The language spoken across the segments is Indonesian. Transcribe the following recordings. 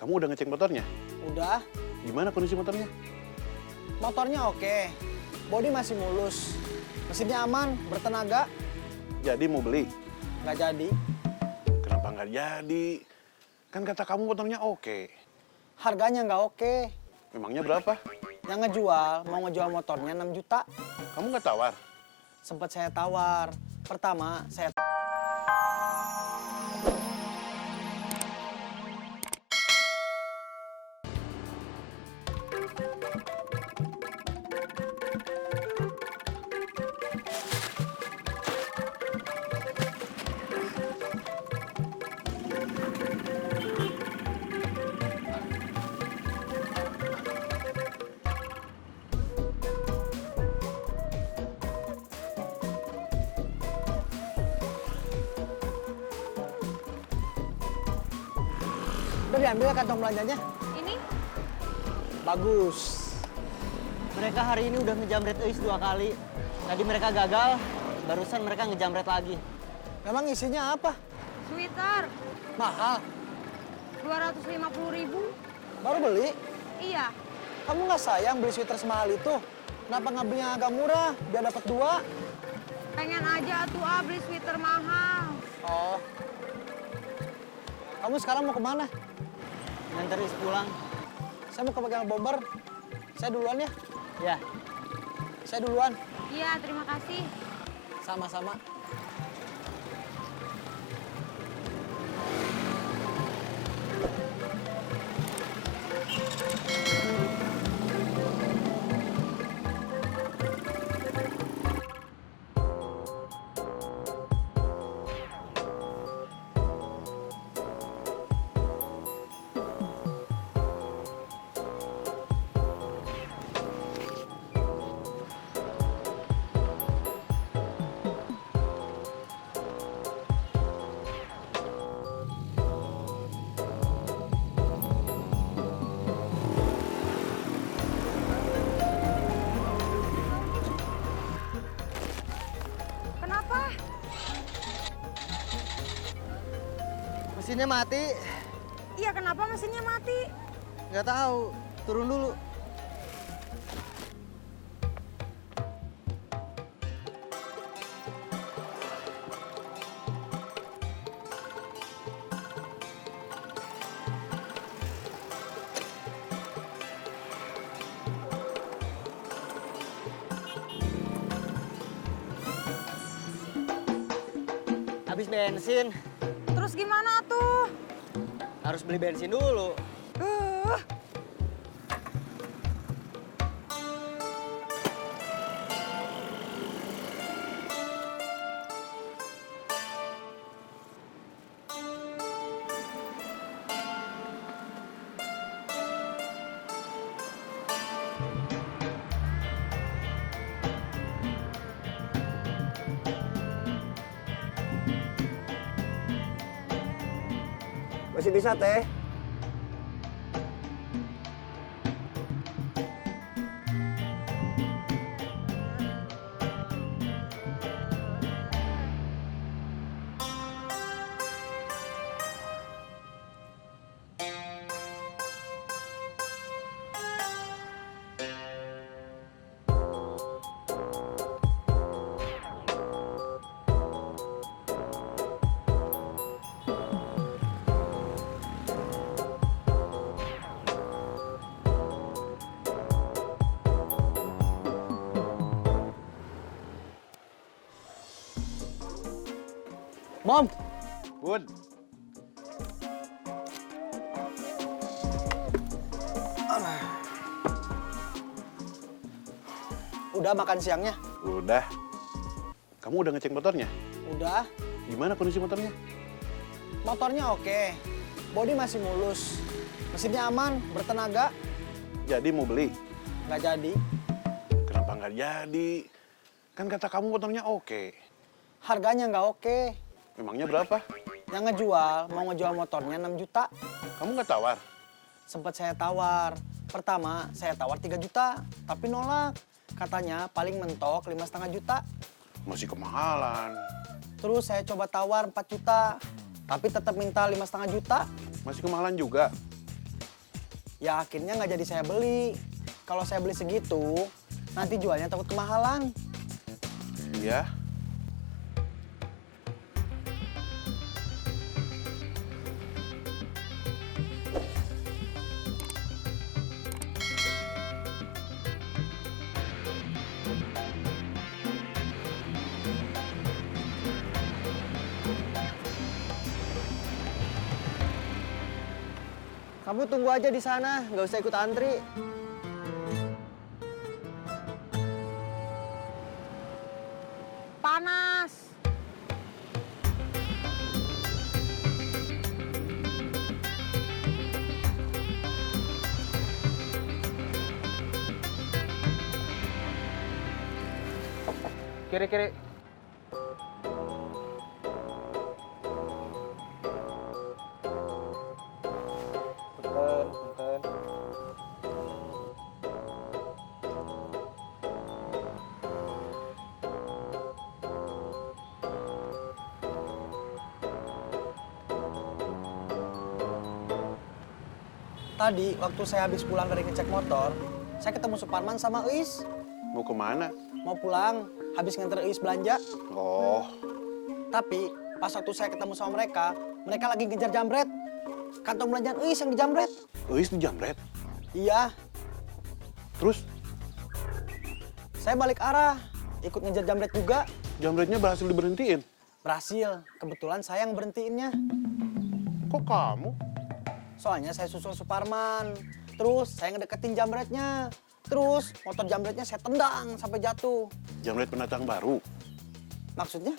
Kamu udah ngecek motornya? Udah, Gimana kondisi motornya? motornya oke. Bodi masih mulus. Mesinnya aman, bertenaga. Jadi mau beli? Nggak jadi. Kenapa nggak jadi? Kan kata kamu motornya oke. Harganya nggak oke. Memangnya berapa? Yang mau ngejual motornya 6 juta. Kamu nggak tawar? Sempat saya tawar. Pertama, saya... Udah diambil kantong belanjanya? Ini? Bagus. Mereka hari ini udah ngejamret Eis 2 kali. Tadi mereka gagal, barusan mereka ngejamret lagi. Memang isinya apa? Sweater. Mahal. 250.000. Baru beli? Iya. Kamu nggak sayang beli sweater semahal itu? Kenapa nggak beli yang agak murah, biar dapat 2? Pengen aja tuh beli sweater mahal. Oh. Kamu sekarang mau kemana? Nganter Is pulang. Saya mau ke bengkel bomber. Saya duluan ya? Ya. Saya duluan. Iya, terima kasih. Sama-sama. Kenapa? Mesinnya mati. Iya, kenapa mesinnya mati? Nggak tahu. Turun dulu. Habis bensin. Terus gimana tuh? Harus beli bensin dulu. Uh. Masih bisa, Teh? Mom, Bun, udah makan siangnya? udah. Kamu udah ngecek motornya? Udah. Gimana kondisi motornya? Motornya oke. Bodi masih mulus. Mesinnya aman, bertenaga. Jadi mau beli? Nggak jadi. Kenapa nggak jadi? Kan kata kamu motornya oke. Harganya nggak oke. Memangnya berapa? Yang mau ngejual motornya 6 juta. Kamu nggak tawar? Sempat saya tawar. Pertama, saya tawar 3 juta. Tapi nolak. Katanya paling mentok 5,5 juta. Masih kemahalan. Terus saya coba tawar 4 juta. Tapi tetap minta 5,5 juta. Masih kemahalan juga. Ya akhirnya nggak jadi saya beli. Kalau saya beli segitu, nanti jualnya takut kemahalan. Iya. Kamu tunggu aja di sana, nggak usah ikut antri. Panas. Kiri-kiri. Tadi waktu saya habis pulang dari ngecek motor, saya ketemu Suparman sama Eis. Mau kemana? Mau pulang, habis nganter Eis belanja. Oh, Tapi pas waktu saya ketemu sama mereka lagi ngejar jambret. Kantong belanjaan Eis yang dijambret. Eis dijamret. Iya, Terus saya balik arah, ikut ngejar jambret juga. jamretnya berhasil diberhentiin. Berhasil, kebetulan saya yang berhentiinnya. Kok kamu? Soalnya saya susul Suparman. Terus saya ngedeketin jambretnya. Terus motor jambretnya saya tendang sampai jatuh. Jamret pendatang baru. Maksudnya?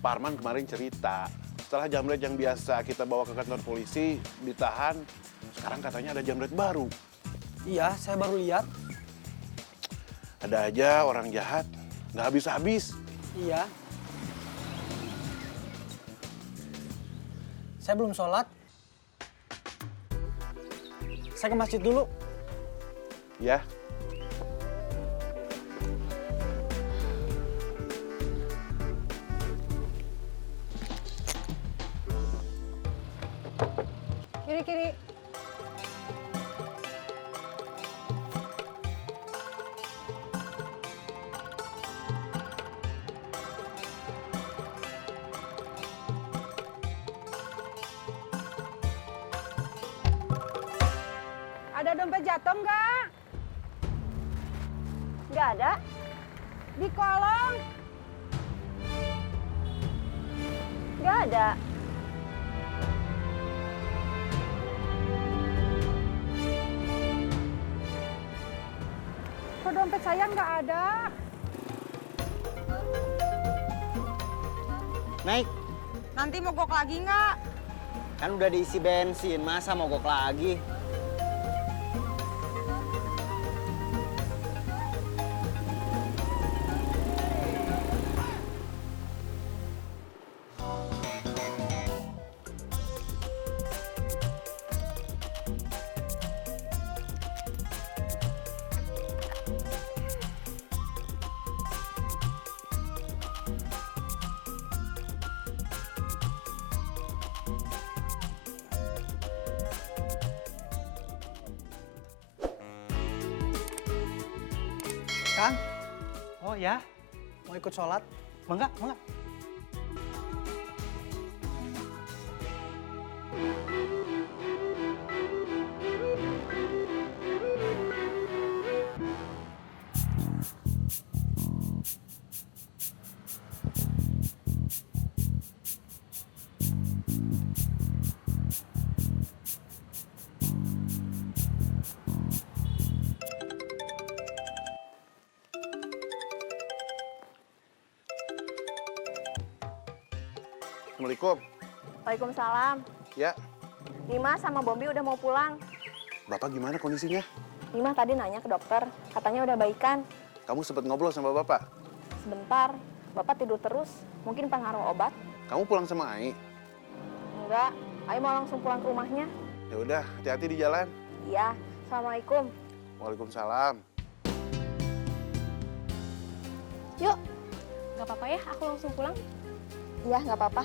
Parman kemarin cerita. Setelah jamret yang biasa kita bawa ke kantor polisi, ditahan. Sekarang katanya ada jamret baru. Iya, saya baru lihat. Ada aja orang jahat. Nggak habis-habis. Iya. Saya belum sholat. Saya ke masjid dulu. Ya. Kiri-kiri. Ada dompet jatuh nggak? Nggak ada. Di kolong? Nggak ada. Kok dompet saya nggak ada? Naik. Nanti mogok lagi nggak? Kan udah diisi bensin, masa mogok lagi? Kang, Oh ya, mau ikut sholat? mangga, mangga. Assalamualaikum. Waalaikumsalam. Ya, Nima sama Bombi udah mau pulang. Bapak gimana kondisinya? Nima tadi nanya ke dokter, katanya udah baikan. Kamu sempat ngobrol sama Bapak? Sebentar, Bapak tidur terus. Mungkin pengaruh obat. Kamu pulang sama Ai? Enggak, Ayo mau langsung pulang ke rumahnya. Ya udah, hati-hati di jalan. Iya, Assalamualaikum. Waalaikumsalam. Yuk. Nggak apa-apa ya, aku langsung pulang? Iya, nggak apa-apa.